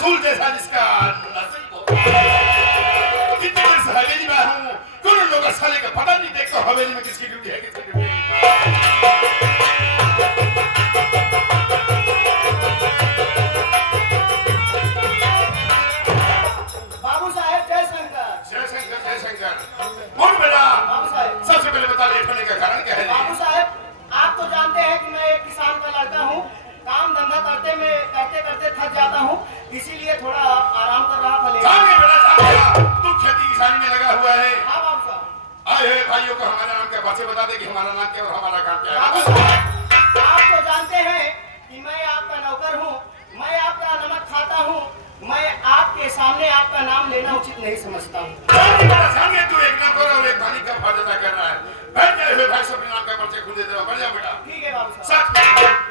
रसूल जैसा जिसका नसीब हो। कितने दिन से हवेली में हूँ, कुछ लोग साले का पता नहीं देखता हवेली में किसकी ड्यूटी है किसकी ड्यूटी नहीं। बाबू साहेब जय शंकर। जय शंकर जय शंकर। कौन बेटा? बाबू साहेब सबसे पहले बता लेट होने का कारण क्या है? बाबू साहेब आप तो जानते हैं कि मैं एक किसान का लड़का हूँ, काम धंधा करते करते थक जाता हूँ, इसीलिए थोड़ा आराम कर रहा था। जान गया बेटा जान गया, तू खेती किसानी में लगा हुआ है। हाँ बाबू साहब। आए हुए भाइयों को हमारा नाम क्या बातें बता दे कि हमारा नाम क्या और हमारा काम क्या बाबू है। साहब आप तो जानते हैं कि मैं आपका नौकर हूँ, मैं आपका नमक खाता हूँ, मैं आपके सामने आपका नाम लेना उचित नहीं समझता हूँ। जान गया, तू एक नौकर और एक मालिक का फर्ज अदा कर रहा है। बैठ जाए हुए भाई सब नाम का पर्चे खुद दे दे। बढ़ जाओ बेटा। ठीक है बाबू साहब।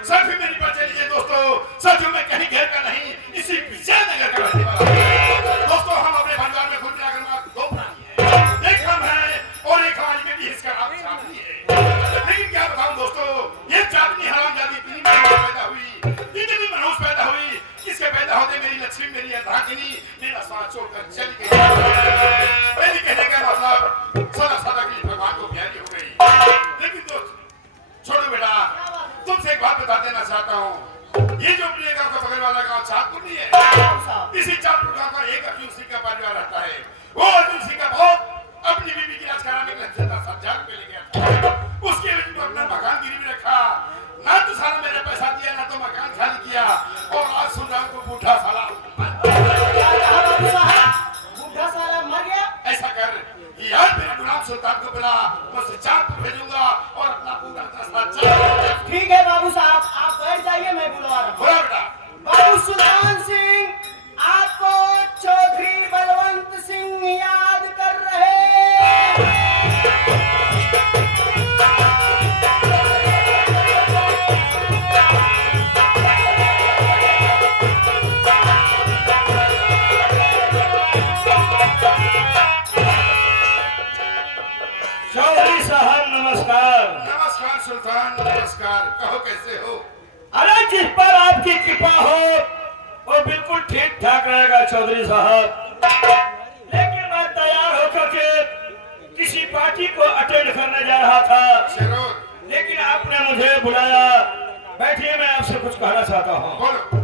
सच में मेरी पर्चे लीजिए दोस्तों। सच में कहीं घेर का नहीं, इसी विजयनगर का रहने वाला हूं। दोस्तों हम अपने परिवार में खुद मिलाकर मात्र दो प्राणी हैं, एक हम हैं और एक हमारी बेटी है, इसका नाम चांदनी है। लेकिन क्या बताऊं दोस्तों, ये चांदनी हरामजादी इतनी पैदा हुई, इतनी मनहूस पैदा हुई, इसके पैदा होते मेरी लक्ष्मी मेरी अर्धांगिनी मेरा साथ छोड़कर चली गई। मेरी कहने का मतलब सदा सदा के लिए भगवान को प्यारी हो गई। लेकिन दोस्त छोड़ो बेटा, तुमसे एक बात बता देना चाहता हूँ। ये जो अपने गांव का बगल वाला गांव चाँदपुर नहीं है, इसी चाँदपुर गांव का एक अर्जुन सिंह का परिवार रहता है। वो अर्जुन सिंह का बहुत अपनी बीवी की इलाज कराने के लिए 10,000 रुपए ले गया था। उसके वजह से अपना मकान गिरवी रखा, ना तो साला मेरा पैसा दिया ना तो मकान खाली किया, और आज सुन रहा हूँ को बूढ़ा साला बूढ़ा साला मर गया। ऐसा कर यार मेरे गुलाम सुल्तान को बुला, मैं उसे चाँदपुर भेजूंगा और अपना पूरा 10,000। ठीक है बाबू साहब आप बैठ जाइए, मैं बुलवा रहा हूँ। बोला बेटा। बाबू सुल्तान सिंह आपको चौधरी बलवंत सिंह याद कर रहे हैं। चौधरी साहब नमस्कार। नमस्कार सुल्तान नमस्कार। कहो कैसे हो? अरे जिस पर आपकी कृपा हो वो बिल्कुल ठीक ठाक रहेगा चौधरी साहब, लेकिन मैं तैयार होकर के किसी पार्टी को अटेंड करने जा रहा था, जरूर लेकिन आपने मुझे बुलाया। बैठिए, मैं आपसे कुछ कहना चाहता हूँ। बोलो।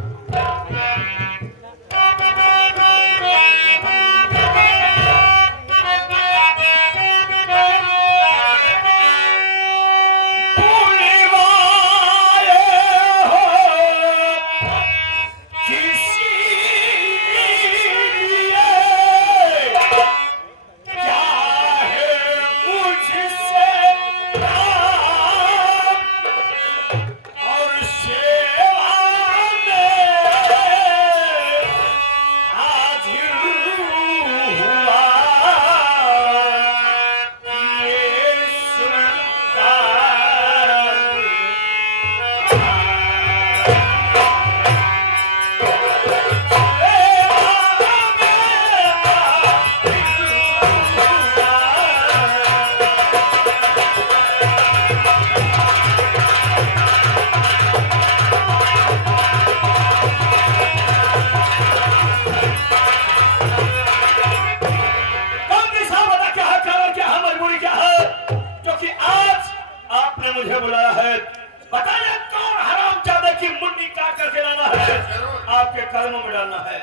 मुझे बुलाया है, बताइए कौन हरामजादे की मुंडी काट करके लाना है, आपके कर्मों में डालना है।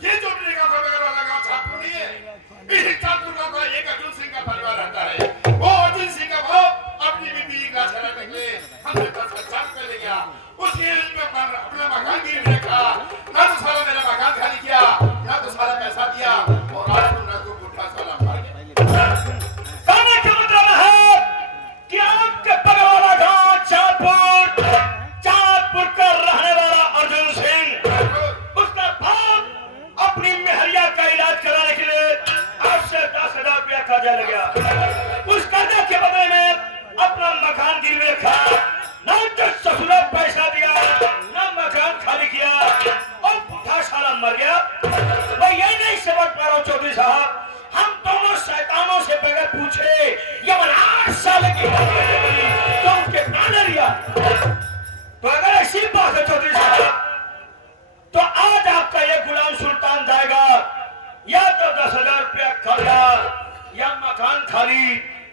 ये जो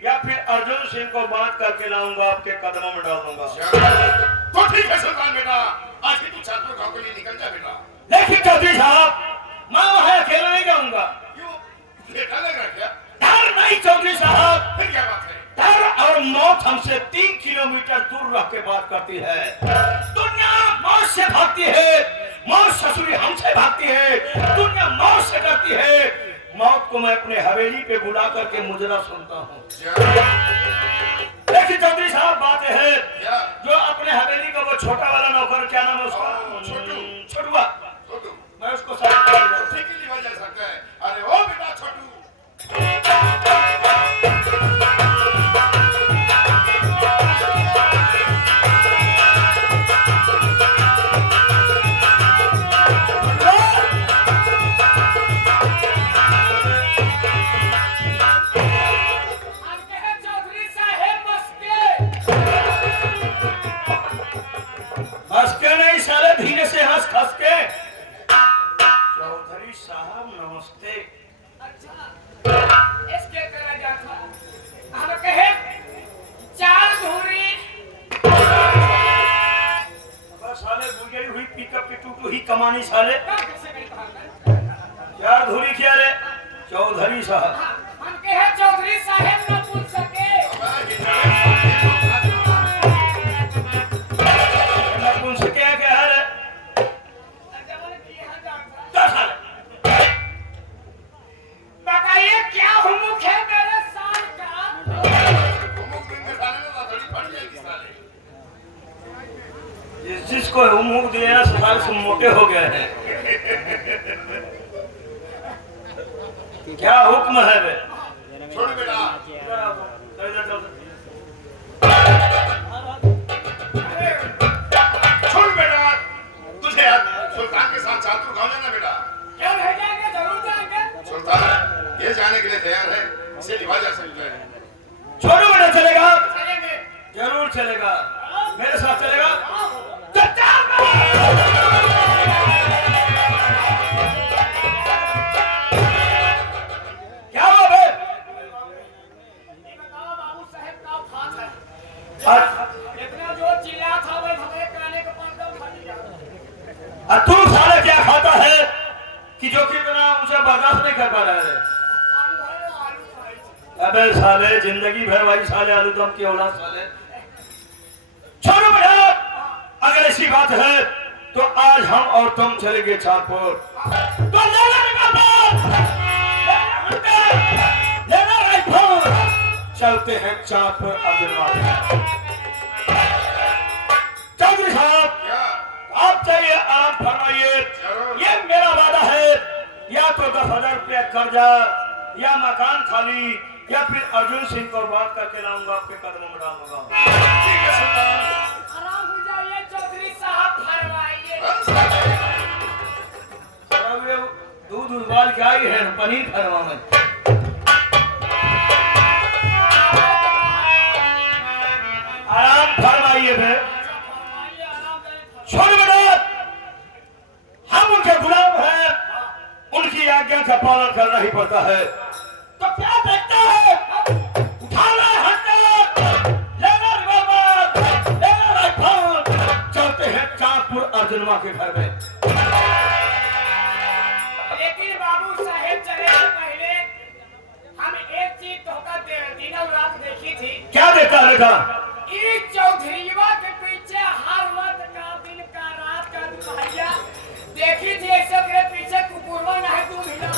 या फिर अर्जुन सिंह को बांध करके लाऊंगा, आपके कदमों में डाल दूंगा। तो ठीक है सुल्तान बेटा, आज ही तू छात्र गांव के लिए निकल जा बेटा। लेकिन चौधरी साहब, मैं वहां अकेला नहीं जाऊंगा। क्यों? बेटा लग रहा क्या? डर नहीं चौधरी साहब, फिर क्या बात है? डर और मौत हमसे 3 किलोमीटर दूर रह के बात करती है। दुनिया मौत से भागती है, मौत ससुरी हमसे भागती है, दुनिया मौत से डरती है। मौत को मैं अपने हवेली पे बुला करके मुजरा सुनता हूँ। लेकिन चौधरी साहब बात है, जो अपने हवेली का वो छोटा वाला नौकर, क्या नाम है उसका? छोटुआ। मैं उसको ठीक ही लिवा जा सकता है। अरे ओ बेटा छोटू, हंस के नहीं साले, धीरे से हंस खस के। चौधरी साहब नमस्ते। अच्छा, इसके करा जाता हम कहे 4 धूरी। साले गुजरी हुई पिकअप की टूटू ही कमानी साले। कैसे नहीं कहा? 4 धूरी क्या रे? चौधरी साहब। हम कहे चौधरी साहब न पूछ सके। कौन से क्या क्या है रे? बताइए क्या हुमुक है मेरे साल का? मुंह में डालने में दाढ़ी फट जाएगी साले। जिसको मुंह दिया साल से मोटे हो गए हैं। क्या हुक्म है बे? छोड़ बेटा, छोड़ बेटा, तुझे सुल्तान के साथ छात्र गांव जाना बेटा। क्या रह जाएंगे? जरूर जाएंगे। सुल्तान ये जाने के लिए तैयार है, इसे लिवा जा सकता है। छोड़ो बेटा, चलेगा? चलेंगे। जरूर चलेगा। मेरे साथ चलेगा? क्या हुआ बे? ये बताओ बाबू साहब का फात है। इतना जो चिल्ला था वो हमारे काने के पास दम फट गया। तू साले क्या खाता है कि जो कि इतना ऊंचा बर्दाश्त नहीं कर पा रहा है? हम घर आलू खाई थे। अबे साले जिंदगी भर वही साले आलू दम की औलाद साले। छोड़ो बेटा, अगर ऐसी बात है तो आज हम और तुम चलेंगे चाँदपुर। तो लेना रिवॉल्वर, लेना राइफल, चलते हैं चाँदपुर अर्जुनवाड़ी। चौधरी साहब, क्या? आप चाहिए आराम फरमाइए। ये मेरा वादा है, या तो 10,000 रुपया कर्जा, या मकान खाली, या फिर अर्जुन सिंह को बात करके लाऊंगा, आपके कदमों में डालूंगा। ठीक है सुल्तान। आराम हो जाइए चौधरी साहब, फरमाइए। अब ये दूध उबाल के आई है, पनीर फरमा में। आराम फरमाइए बे। फरमाइए, आराम करें। छोड़ बेटा, हम उनके गुलाम हैं, उनकी आज्ञा का पालन करना ही पड़ता है। तो क्या देखता है? उठाना हथियार, लेना रिवॉल्वर, लेना राइफल, चलते हैं चाँदपुर अर्जुनवा के घर में। लेकिन बाबू साहेब चले से पहले हम एक चीज धोखा दिनों रात देखी थी। क्या देखता है बेटा? इस चौधरीवा के पीछे हर वक्त का दिन का रात का दुपहरिया देखी थी। ऐसे तेरे पीछे कुकुरवा ना है, तू मिला।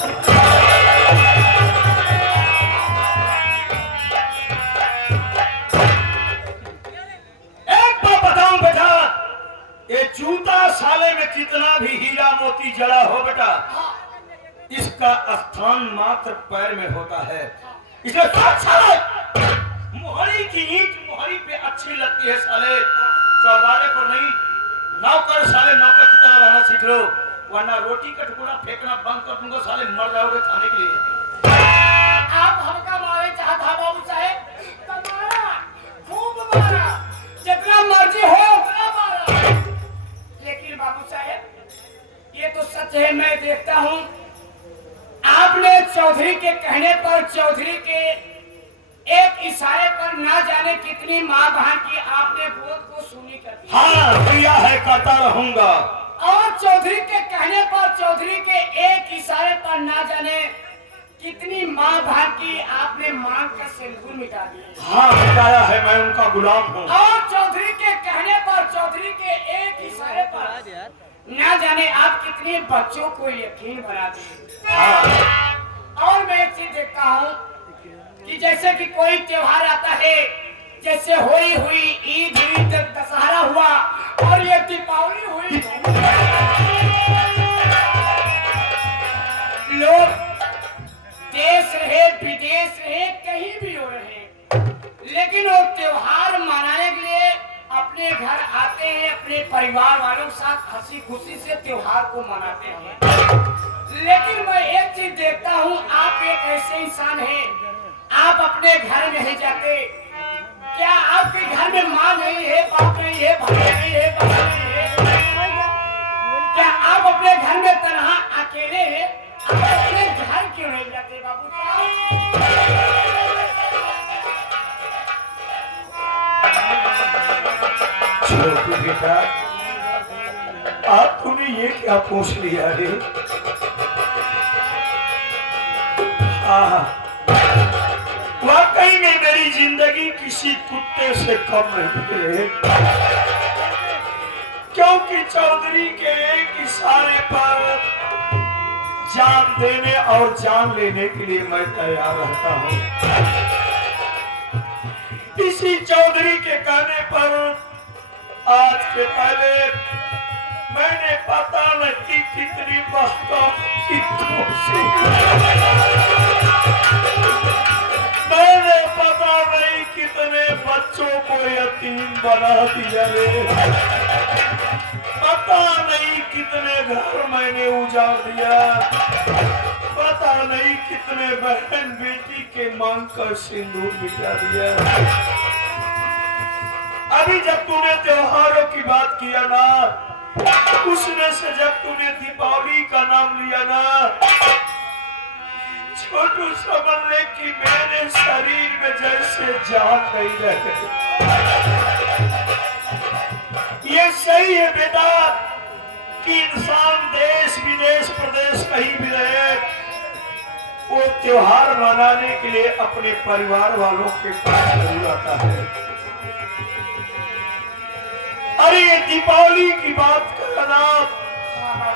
एक बात बताऊं बेटा, ये जूता साले में कितना भी हीरा मोती जड़ा हो बेटा, इसका स्थान मात्र पैर में होता है। इसलिए सब साले मोहरी की ईंट मोहरी पे अच्छी लगती है साले, चौबारे पर नहीं। नौकर साले नौकर की तरह रहना सीख लो, वरना रोटी का टुकड़ा फेंकना बंद कर दूंगा साले, मर जाओगे खाने के लिए। आप हमका मारे चाहता बाबू साहेब, तो मारा, खूब मारा, जितना मर्जी हो उतना मारा। लेकिन बाबू साहेब ये तो सच है, मैं देखता हूँ आपने चौधरी के कहने पर चौधरी के एक इशारे पर ना जाने कितनी माँ बहन की आपने गोद को सुनी कर दी। हाँ दिया है, करता रहूंगा। और चौधरी के कहने पर, चौधरी के एक इशारे पर ना जाने कितनी माँ बहन की आपने मांग का सिंदूर मिटा दी। हाँ मिटाया है, मैं उनका गुलाम हूँ। और चौधरी के कहने पर, चौधरी के एक इशारे पर ना जाने आप कितने बच्चों को यकीन बना दिए। हाँ। और मैं एक चीज देखता हूँ कि जैसे कि कोई त्योहार आता है, जैसे होली हुई, ईद हुई, दशहरा हुआ और ये दीपावली हुई, लोग देश रहे विदेश रहे कहीं भी हो रहे, लेकिन वो त्योहार मनाने के लिए अपने घर आते हैं, अपने परिवार वालों के साथ हंसी खुशी से त्योहार को मनाते हैं। लेकिन मैं एक चीज देखता हूँ, आप एक ऐसे इंसान हैं, आप अपने घर नहीं जाते। क्या आपके घर में माँ नहीं है, बाप नहीं है, भाई नहीं है, बहन नहीं है? क्या आप अपने घर में तन्हा अकेले हैं? आप अपने घर क्यों नहीं जाते बाबू साहब? छोटू बेटा, आप तूने ये क्या पूछ लिया रे? हाँ, वाकई में मेरी जिंदगी किसी कुत्ते से कम नहीं है, क्योंकि चौधरी के एक इशारे पर जान देने और जान लेने के लिए मैं तैयार रहता हूँ। इसी चौधरी के कहने पर आज के पहले मैंने पता नहीं कितनी बातों की कोशिश, मैंने पता नहीं कितने बच्चों को यतीम बना दिया रे, पता नहीं कितने घर मैंने उजाड़ दिया, पता नहीं कितने बहन बेटी के मांग कर सिंदूर मिटा दिया। अभी जब तूने त्योहारों की बात किया ना, उसमें से जब तूने दीपावली का नाम लिया ना, छोटू समझ ले कि मेरे शरीर में जैसे जान नहीं रह गई। ये सही है बेटा कि इंसान देश विदेश प्रदेश कहीं भी रहे, वो त्योहार मनाने के लिए अपने परिवार वालों के पास जरूर आता है। अरे ये दीपावली की बात करना,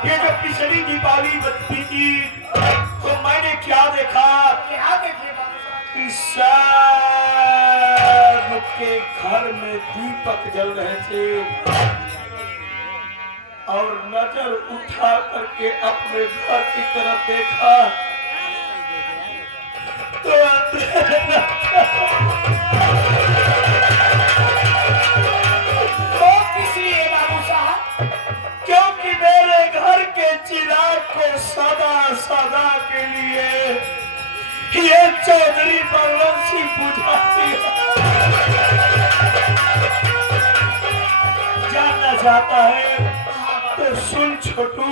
ये जो पिछली दीपावली बचती थी तो मैंने क्या देखा? क्या देखिए बाबू साहब? कि सब के घर में दीपक जल रहे थे और नजर उठा करके अपने घर की तरफ देखा तो इसलिए बाबू साहब, क्योंकि मेरे घर के चिराग को सदा सदा के लिए ये चौधरी बलवंत सिंह बुझाती है। जानना चाहता है तो सुन छोटू,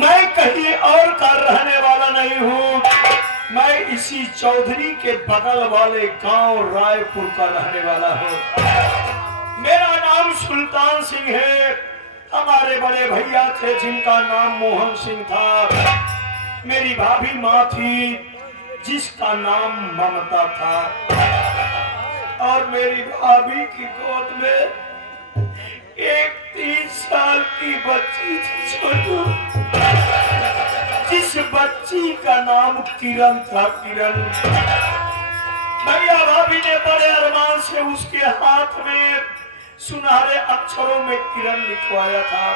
मैं कहीं और का रहने वाला नहीं हूँ, मैं इसी चौधरी के बगल वाले गांव रायपुर का रहने वाला हूँ। मेरा नाम सुल्तान सिंह है। हमारे बड़े भैया थे जिनका नाम मोहन सिंह था, मेरी भाभी माँ थी जिसका नाम ममता था, और मेरी भाभी की गोद में एक 3 साल की बच्ची थी छोटू, जिस बच्ची का नाम किरण था। किरण, भैया भाभी ने बड़े अरमान से उसके हाथ में सुनहरे अक्षरों में किरण लिखवाया था।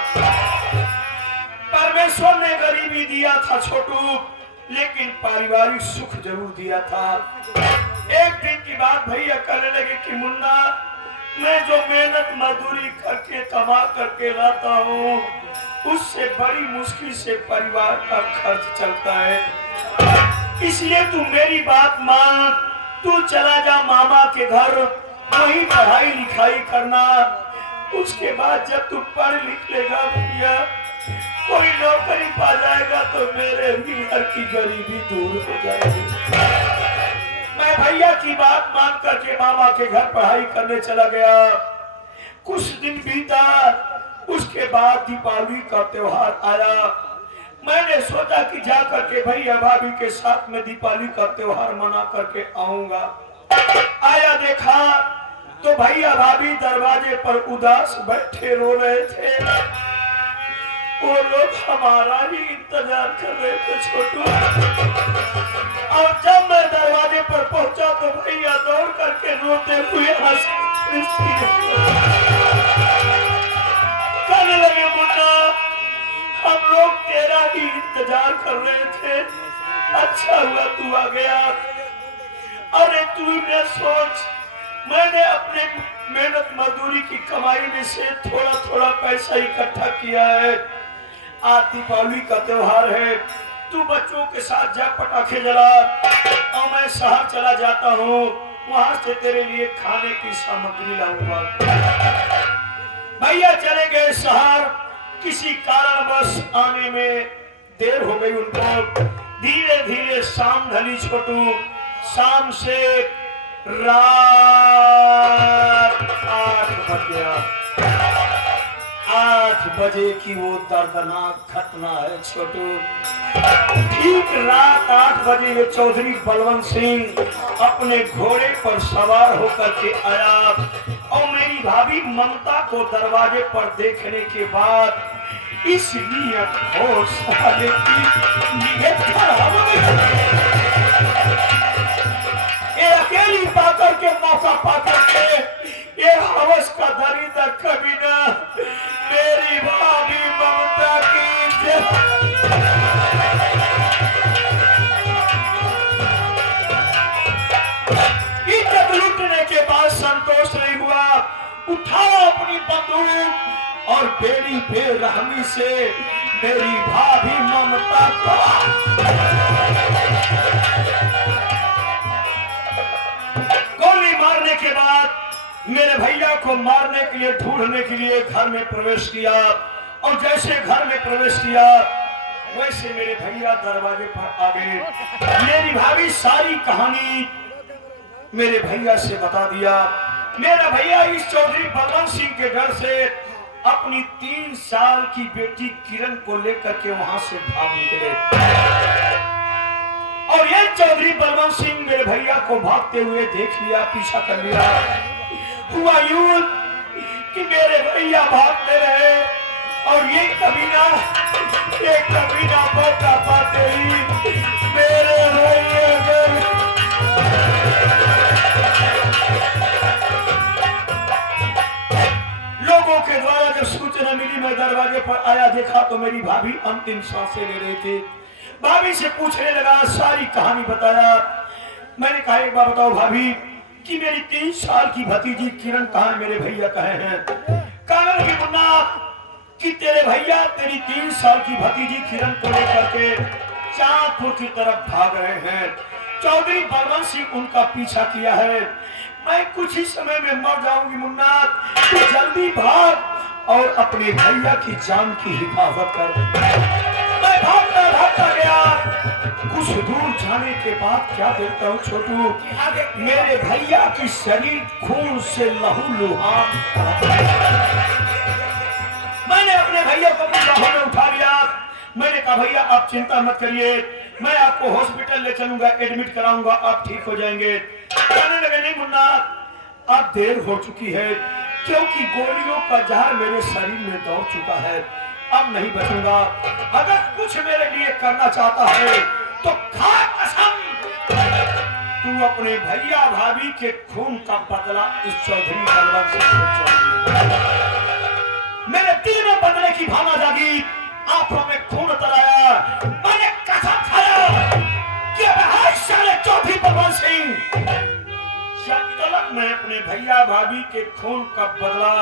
परमेश्वर ने गरीबी दिया था छोटू, लेकिन पारिवारिक सुख जरूर दिया था। एक दिन की बात भैया कहने लगे कि मुन्ना, मैं जो मेहनत मजदूरी करके कमा करके लाता हूँ, उससे बड़ी मुश्किल से परिवार का खर्च चलता है, इसलिए तू मेरी बात मान, तू चला जा मामा के घर, वहीं पढ़ाई लिखाई करना। उसके बाद जब तू पढ़ लिख लेगा भैया, कोई नौकरी पा जाएगा तो मेरे भी घर की गरीबी दूर हो जाएगी। मैं भैया की बात मान करके मामा के घर पढ़ाई करने चला गया। कुछ दिन बीता, उसके बाद दीपावली का त्योहार आया। मैंने सोचा कि जा करके भैया भाभी के साथ में दीपावली का त्योहार मना करके आऊंगा। आया देखा तो भैया भाभी दरवाजे पर उदास बैठे रो रहे थे। वो लोग हमारा ही इंतजार कर रहे थे छोटू। और जब मैं दरवाजे पर पहुंचा तो भैया दौड़ करके रोते हुए कहने लगे, मुन्ना हम लोग तेरा ही इंतजार कर रहे थे, अच्छा हुआ तू आ गया। अरे तू न सोच, मैंने अपने मेहनत मजदूरी की कमाई में से थोड़ा थोड़ा पैसा इकट्ठा किया है। आज दीपावली का त्योहार है, तू बच्चों के साथ जा पटाखे जला और मैं शहर चला जाता हूँ, वहां से तेरे लिए खाने की सामग्री लाऊंगा। भैया चले गए शहर। किसी कारणवश आने में देर हो गई उनको। धीरे धीरे शाम ढली छोटू। शाम से रात 8 बज गया। 8 बजे की वो दर्दनाक घटना है छोटू। ठीक रात 8 बजे ये चौधरी बलवंत सिंह अपने घोड़े पर सवार होकर के आया और मेरी भाभी ममता को दरवाजे पर देखने के बाद इसलिए साले की नीयत खराब हो गई। ये अकेली पाकर के मौका पाकर के ये हवस का दरिद्र कभी ना मेरी भाभी ममता की इज्जत लूटने के बाद संतोष नहीं हुआ। उठाओ अपनी बंदूक और बेड़ी बेरहमी से मेरी भाभी ममता को गोली मारने के बाद मेरे भैया को मारने के लिए ढूंढने के लिए घर में प्रवेश किया। और जैसे घर में प्रवेश किया वैसे मेरे भैया दरवाजे पर आ गए। मेरी भाभी सारी कहानी मेरे भैया से बता दिया। मेरा भैया इस चौधरी बलवंत सिंह के घर से अपनी 3 साल की बेटी किरण को लेकर के वहां से भाग निकले। और ये चौधरी बलवंत सिंह मेरे भैया को भागते हुए देख लिया, पीछा कर लिया। हुआ यूं कि मेरे भैया भागते रहे और ये कमीना मौका पाते ही मेरे भैया लोगों के द्वारा जब सूचना मिली, मैं दरवाजे पर आया, देखा तो मेरी भाभी अंतिम सांसें ले रही थी। भाभी से पूछने लगा, सारी कहानी बताया। मैंने कहा एक बार बताओ भाभी कि मेरी 3 साल की भतीजी किरण कहाँ, मेरे भैया कहे हैं। कहने लगी, मुन्ना कि तेरे भैया तेरी 3 साल की भतीजी किरण को लेकर के चांदपुर की तरफ भाग रहे हैं। चौधरी बलवंत सिंह उनका पीछा किया है। मैं कुछ ही समय में मर जाऊंगी मुन्ना, तू जल्दी भाग और अपने भैया की जान की हिफाजत कर। मैं भागता गया। कुछ दूर जाने के बाद क्या देखता हूँ छोटू, मेरे भैया की शरीर खून से लहूलुहान। मैंने अपने भैया को अपनी बाहों में उठा लिया। मैंने कहा भैया आप चिंता मत करिए, मैं आपको हॉस्पिटल ले चलूंगा, एडमिट कराऊंगा, आप ठीक हो जाएंगे। कहने लगे, नहीं मुन्ना अब देर हो चुकी है, क्योंकि गोलियों का जहर मेरे शरीर में दौड़ चुका है, अब नहीं बचूंगा। अगर कुछ मेरे लिए करना चाहता है तो खा कसम, तू अपने भैया भाभी के खून का बदला इस चौधरी बलवंत से। मेरे दिल में बदले की भावना जागी, आंखों में खून उतर आया। मैंने कसम खाया कि अब साले चौधरी बलवंत सिंह, जब तक मैं अपने भैया भाभी के खून का बदला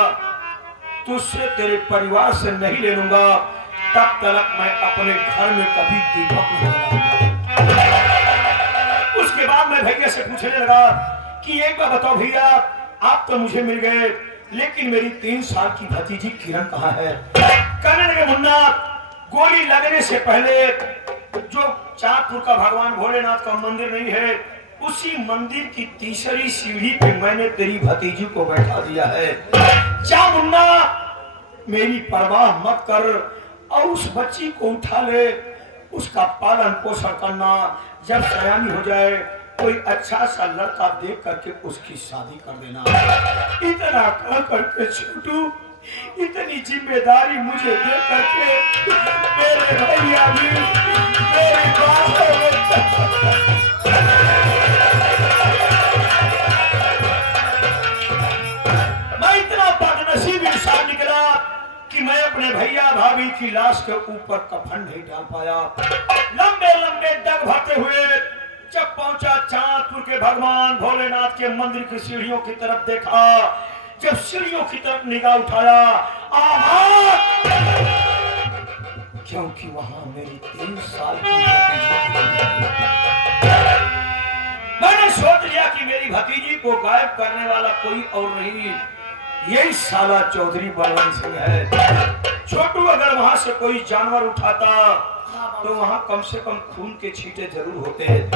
तुझसे तेरे परिवार से नहीं ले लूंगा, तब तक मैं अपने घर में कभी दीपक नहीं जलाऊंगा। उसके बाद मैं भैया से पूछने लगा कि एक बार बताओ भैया, आप तो मुझे मिल गए, लेकिन मेरी 3 साल की भतीजी किरण कहाँ है? कहने लगे, मुन्ना गोली लगने से पहले जो चांदपुर का भगवान भोलेनाथ का मंदिर नहीं है, उसी मंदिर की तीसरी सीढ़ी पे मैंने तेरी भतीजी को बैठा दिया है। जा मुन्ना, मेरी परवाह मत कर और उस बच्ची को उठा ले, उसका पालन पोषण करना, जब सयानी हो जाए कोई अच्छा सा लड़का देख करके उसकी शादी कर देना। इतना कह करके छोटू, इतनी जिम्मेदारी मुझे दे करके मेरे भैया भी मेरी मैं इतना बदनसीब इंसान निकला कि मैं अपने भैया भाभी की लाश के ऊपर कफन नहीं डाल पाया। लंबे लंबे डग भरते हुए जब पहुंचा चांदपुर के भगवान भोलेनाथ के मंदिर की सीढ़ियों की तरफ देखा, जब सीढ़ियों की तरफ निगाह उठाया, आहा! क्योंकि वहां मेरी 3 साल की मैंने सोच लिया कि मेरी भतीजी को गायब करने वाला कोई और नहीं, यही साला चौधरी बलवंत सिंह है। छोटू, अगर वहां से कोई जानवर उठाता तो वहां कम से कम खून के छींटे जरूर होते हैं।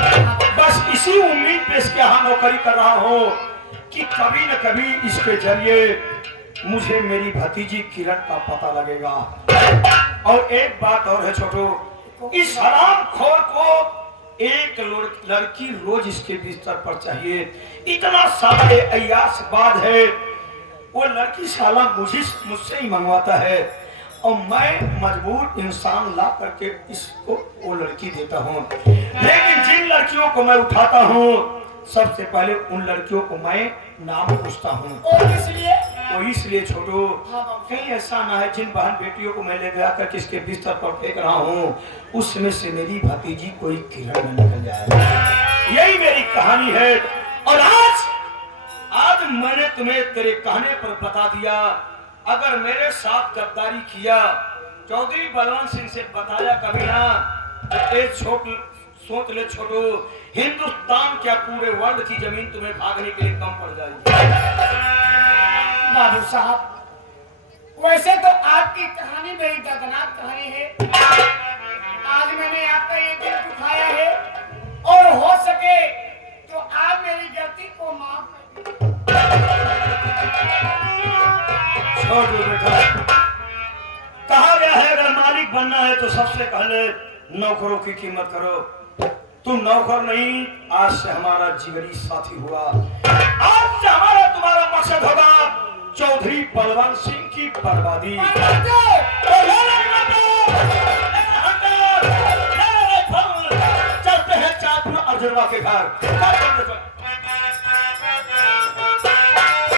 बस इसी उम्मीद पे इसके यहाँ नौकरी कर रहा हूं कि कभी न कभी इसके जरिए मुझे मेरी भतीजी किरण का पता लगेगा। और एक बात और है छोटू, इस हरामखोर को एक लड़की रोज इसके बिस्तर पर चाहिए। इतना साला अय्यासबाज है, वो लड़की साला मुझसे ही मंगवाता है और मैं मजबूर इंसान ला करके इसको वो लड़की देता हूँ। लेकिन जिन लड़कियों को मैं उठाता हूँ सबसे पहले उन लड़कियों को मैं नाम पूछता हूँ। वो इसलिए छोटू, कहीं ऐसा ना है जिन बहन बेटियों को मैं ले गया कर किसके बिस्तर पर फेंक रहा हूँ उसमें से मेरी भतीजी कोई किरण में निकल जाए। यही मेरी कहानी है। और आज मैंने तुम्हें तेरे कहने पर बता दिया, अगर मेरे साथ गद्दारी किया, चौधरी बलवंत सिंह से बताया कभी ना, तो सोच ले छोटू, हिंदुस्तान क्या पूरे वर्ल्ड की जमीन तुम्हें भागने के लिए कम पड़ जाएगी। बाबू साहब, वैसे तो आपकी कहानी मेरी दर्दनाक कहानी है। आज मैंने आपका ये दिल दुखाया है और हो सके तो आप मेरी गलती को माफ कर। छोटू बेटा, कहा गया है अगर मालिक बनना है तो सबसे पहले नौकरों की कीमत करो। तुम नौकर नहीं, आज से हमारा जीवनी साथी हुआ। आज से हमारा तुम्हारा मकसद होगा चौधरी बलवंत सिंह की बर्बादी। चलते हैं चांदपुर अर्जुनवा के घर।